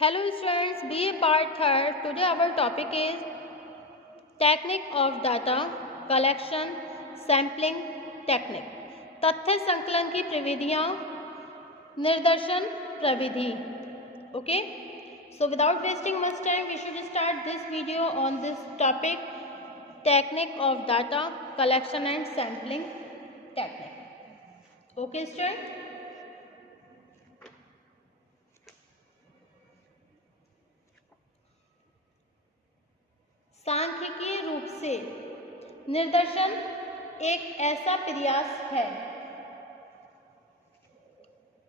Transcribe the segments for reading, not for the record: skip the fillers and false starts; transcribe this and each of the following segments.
Hello students, BA part 3rd. Today our topic is technique of data collection sampling technique. तथ्य संकलन की प्रविधियाँ, निर्दर्शन प्रविधि. Okay. So without wasting much time, we should start this video on this topic, technique of data collection and sampling technique. Okay students. सांख्यिकीय रूप से निर्दर्शन एक ऐसा प्रयास है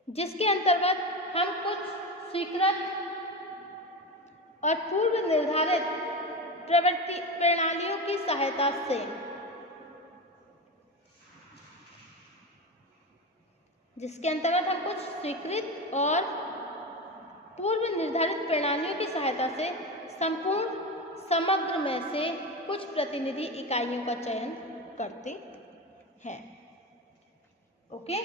जिसके अंतर्गत हम कुछ स्वीकृत और पूर्व निर्धारित प्रवृत्ति प्रणालियों की सहायता से संपूर्ण समग्र में से कुछ प्रतिनिधि इकाइयों का चयन करते हैं. ओके.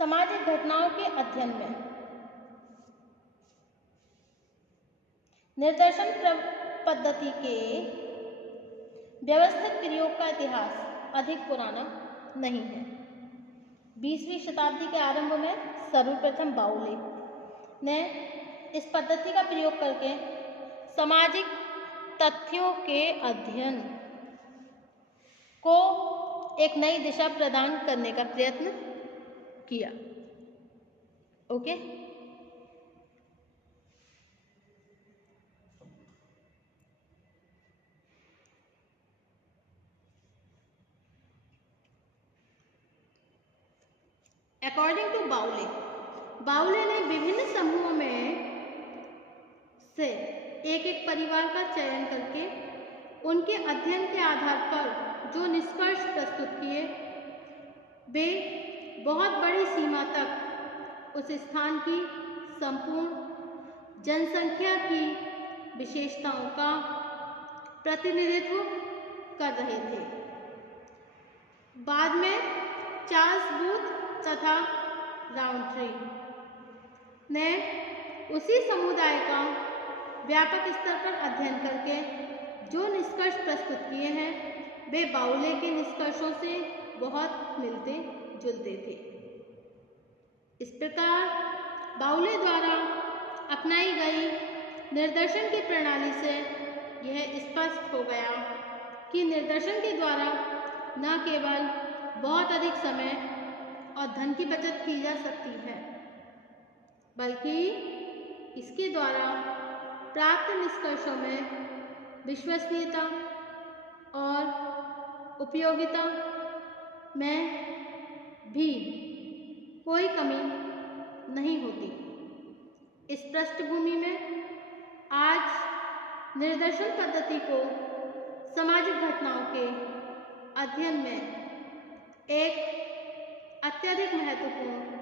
सामाजिक घटनाओं के अध्ययन में निर्दर्शन पद्धति के व्यवस्थित प्रयोग का इतिहास अधिक पुराना नहीं है. 20वीं शताब्दी के आरंभ में सर्वप्रथम बाउले ने इस पद्धति का प्रयोग करके सामाजिक तथ्यों के अध्ययन को एक नई दिशा प्रदान करने का प्रयत्न किया. ओके. अकॉर्डिंग टू बाउले ने विभिन्न समूहों में से एक एक परिवार का चयन करके उनके अध्ययन के आधार पर जो निष्कर्ष प्रस्तुत किए वे बहुत बड़ी सीमा तक उस स्थान की संपूर्ण जनसंख्या की विशेषताओं का प्रतिनिधित्व कर रहे थे. बाद में चार्ल्स बूथ तथा राउंट्री ने उसी समुदाय का व्यापक स्तर पर अध्ययन करके जो निष्कर्ष प्रस्तुत किए हैं वे बाउले के निष्कर्षों से बहुत मिलते जुलते थे. इस प्रकार बाउले द्वारा अपनाई गई निर्दर्शन की प्रणाली से यह स्पष्ट हो गया कि निर्दर्शन के द्वारा न केवल बहुत अधिक समय और धन की बचत की जा सकती है बल्कि इसके द्वारा प्राप्त निष्कर्षों में विश्वसनीयता और उपयोगिता में भी कोई कमी नहीं होती. इस पृष्ठभूमि में आज निर्दर्शन पद्धति को सामाजिक घटनाओं के अध्ययन में एक अत्यधिक महत्वपूर्ण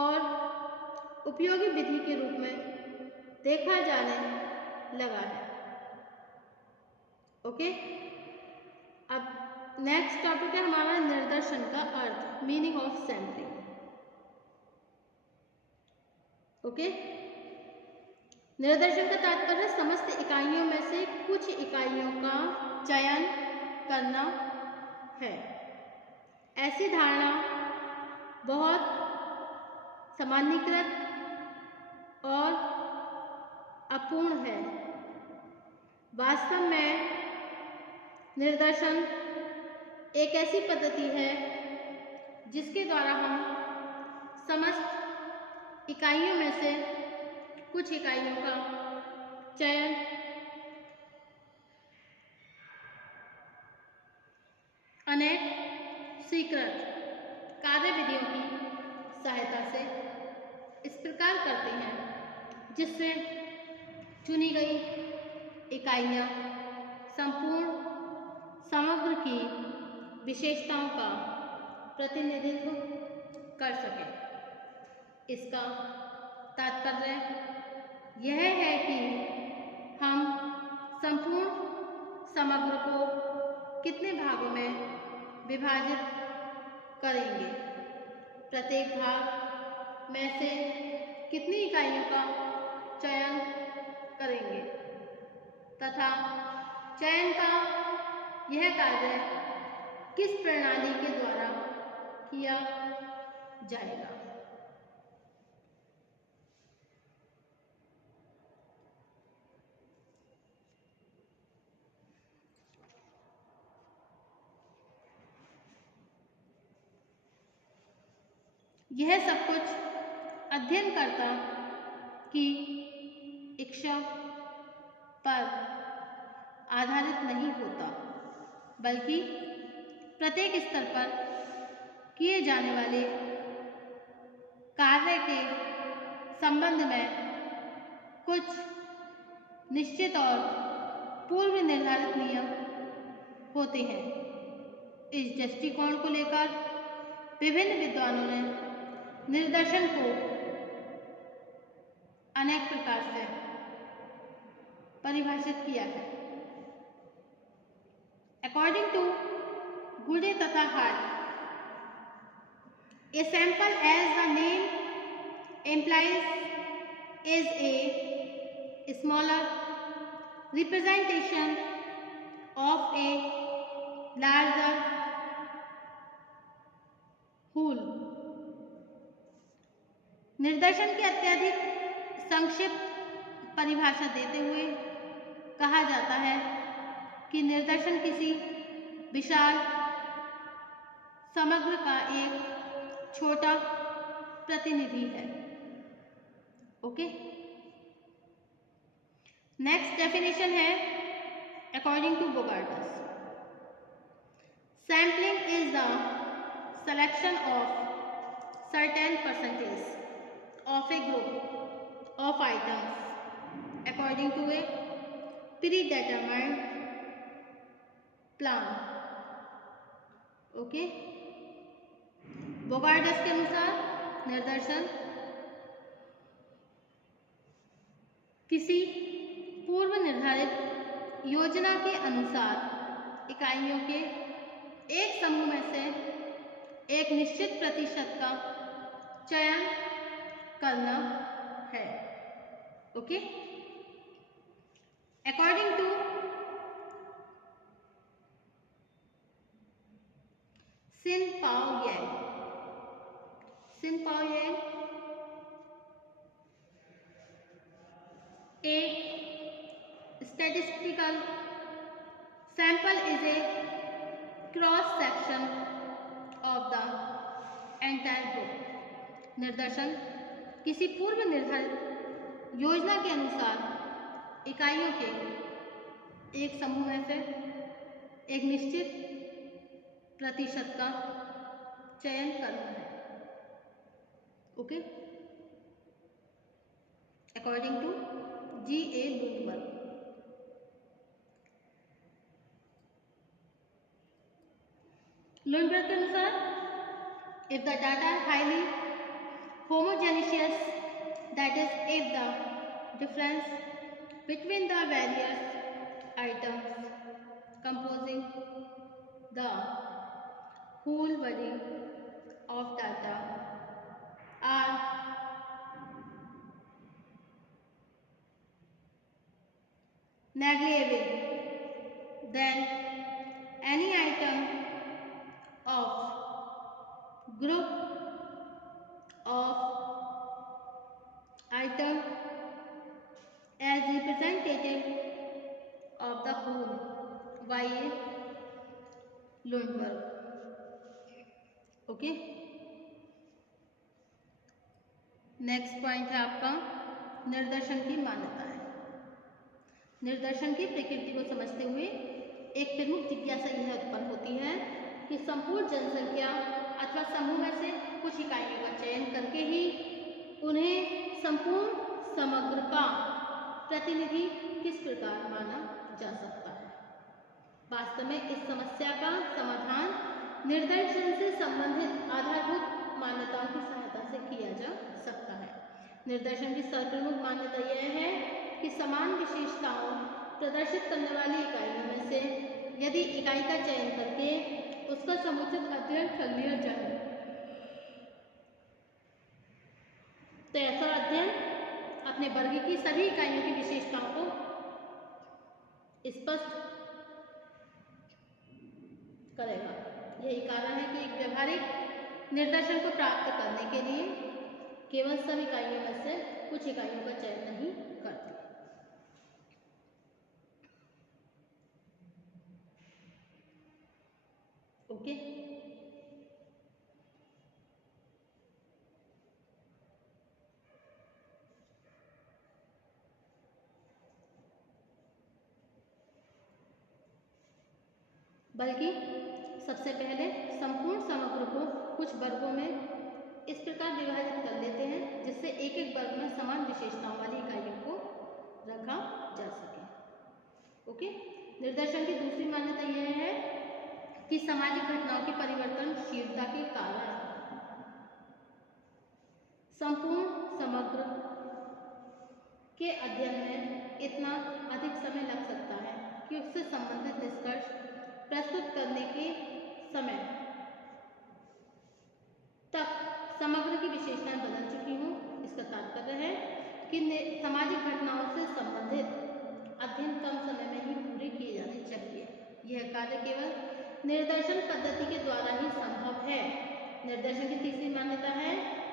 और उपयोगी विधि के रूप में देखा जाने लगा है. ओके. अब नेक्स्ट टॉपिक है हमारा निर्दर्शन का अर्थ, मीनिंग ऑफ सैम्पलिंग. ओके. निर्दर्शन का तात्पर्य समस्त इकाइयों में से कुछ इकाइयों का चयन करना है. ऐसी धारणा बहुत सामान्यीकृत और अपूर्ण है. वास्तव में निर्दर्शन एक ऐसी पद्धति है जिसके द्वारा हम समस्त इकाइयों में से कुछ इकाइयों का चयन अनेक स्वीकृत कार्यविधियों की सहायता से इस प्रकार करते हैं जिससे चुनी गई इकाइयाँ संपूर्ण समग्र की विशेषताओं का प्रतिनिधित्व कर सकें. इसका तात्पर्य यह है कि संपूर्ण समग्र को कितने भागों में विभाजित करेंगे? प्रत्येक भाग में से कितनी इकाइयों का चयन करेंगे तथा चयन का यह कार्य किस प्रणाली के द्वारा किया जाएगा? यह सब कुछ अध्ययनकर्ता की इच्छा पर आधारित नहीं होता, बल्कि प्रत्येक स्तर पर किए जाने वाले कार्य के संबंध में कुछ निश्चित और पूर्व निर्धारित नियम होते हैं। इस दृष्टिकोण को लेकर विभिन्न विद्वानों ने निर्देशन को अनेक प्रकार से परिभाषित किया है। अकॉर्डिंग टू गुडे तथा heart, a sample as the name implies is a smaller representation of a larger whole. निर्देशन की अत्यधिक संक्षिप्त परिभाषा देते हुए कहा जाता है कि निर्देशन किसी विशाल समग्र का एक छोटा प्रतिनिधि है। ओके, नेक्स्ट डेफिनेशन है according to Bogardus, sampling is the selection of certain percentage of a group of items according to a predetermined plan. Okay, Bogardus के अनुसार निर्देशन किसी पूर्व निर्धारित योजना के अनुसार इकाइयों के एक समूह में से एक निश्चित प्रतिशत का चयन करना है। ओके, अकॉर्डिंग टू सिन पाओ यांग, a statistical sample is a cross section of the entire group. निर्देशन किसी पूर्व निर्धारित योजना के अनुसार इकाइयों के एक समूह में से एक निश्चित प्रतिशत का चयन करना है। Okay, according to G.A. Lundberg. Lundberg के अनुसार if the data are highly homogeneous, that is if the difference between the various items composing the whole body of data are negligible, then any item of group of item as representative of the whole by a Lundberg. Okay, next point है आपका निर्देशन की मान्यताएं। निर्देशन की प्रकृति को समझते हुए एक प्रमुख जिज्ञासा यह उत्पन्न होती है कि संपूर्ण जनसंख्या अथवा समूह में से कुछ इकाइयों का चयन करके ही उन्हें संपूर्ण समग्र का प्रतिनिधि किस प्रकार माना जा सकता है। वास्तव में इस समस्या का समाधान निर्देशन से संबंधित आधारभूत मान्यताओं की सहायता से किया जा सकता है। निर्देशन की सर्वप्रमुख मान्यता यह है कि समान विशेषताओं प्रदर्शित करने वाली इकाइयों में से यदि इकाई का चयन करके उसका समुचित अध्ययन कर लिया जाए तो ऐसा अध्ययन अपने वर्ग की सभी इकाइयों की विशेषताओं को स्पष्ट करेगा। यही कारण है कि एक व्यवहारिक निर्देशन को प्राप्त करने के लिए केवल सब इकाइयों में से कुछ इकाइयों का चयन नहीं करते। ओके, बल्कि सबसे पहले संपूर्ण समग्र को कुछ वर्गों में इस प्रकार विभाजित कर लेते हैं जिससे एक एक वर्ग में समान विशेषताओं वाली इकाइयों को रखा जा सके। ओके, निर्देशन की दूसरी मान्यता यह है कि सामाजिक घटनाओं की परिवर्तनशीलता के कारण संपूर्ण समग्र के अध्ययन में इतना अधिक समय लग सकता है कि उससे संबंधित निष्कर्ष प्रस्तुत करने के समय तक समग्र की विशेषताएं बदल चुकी हों। इसका तात्पर्य है कि सामाजिक घटनाओं से संबंधित अध्ययन कम समय में ही पूरे किए जाने चाहिए। यह कार्य केवल निर्देशन पद्धति के द्वारा ही संभव है। निर्देशन की तीसरी मान्यता है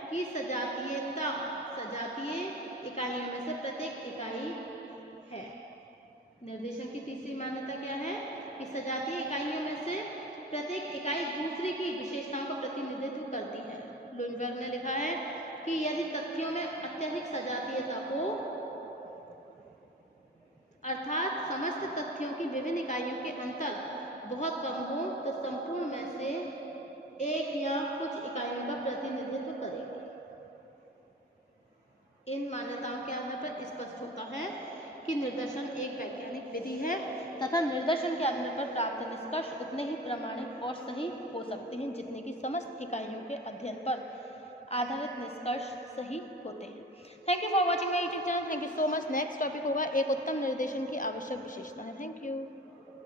कि सजातीयता सजातीय इकाइयों में से प्रत्येक इकाई है। निर्देशन की तीसरी मान्यता क्या है कि सजातीय इकाइयों में से प्रत्येक इकाई दूसरे की विशेषताओं का प्रतिनिधित्व करती है। लुनबर्ग ने लिखा है कि यदि तथ्यों में अत्यधिक सजातीयता हो अर्थात समस्त तथ्यों की विभिन्न इकाइयों के अंतर बहुत कम हो तो संपूर्ण में से एक या कुछ इकाइयों का प्रतिनिधित्व करेगी। इन मान्यताओं के आधार पर स्पष्ट होता है कि निर्देशन एक वैज्ञानिक विधि है तथा निर्देशन के आधार पर प्राप्त निष्कर्ष उतने ही प्रामाणिक और सही हो सकते हैं जितने कि समस्त इकाइयों के अध्ययन पर आधारित निष्कर्ष सही होते हैं। Thank you for watching my YouTube channel. Thank you so much. Next topic होगा एक उत्तम निर्देशन की आवश्यक विशेषताएं। Thank you.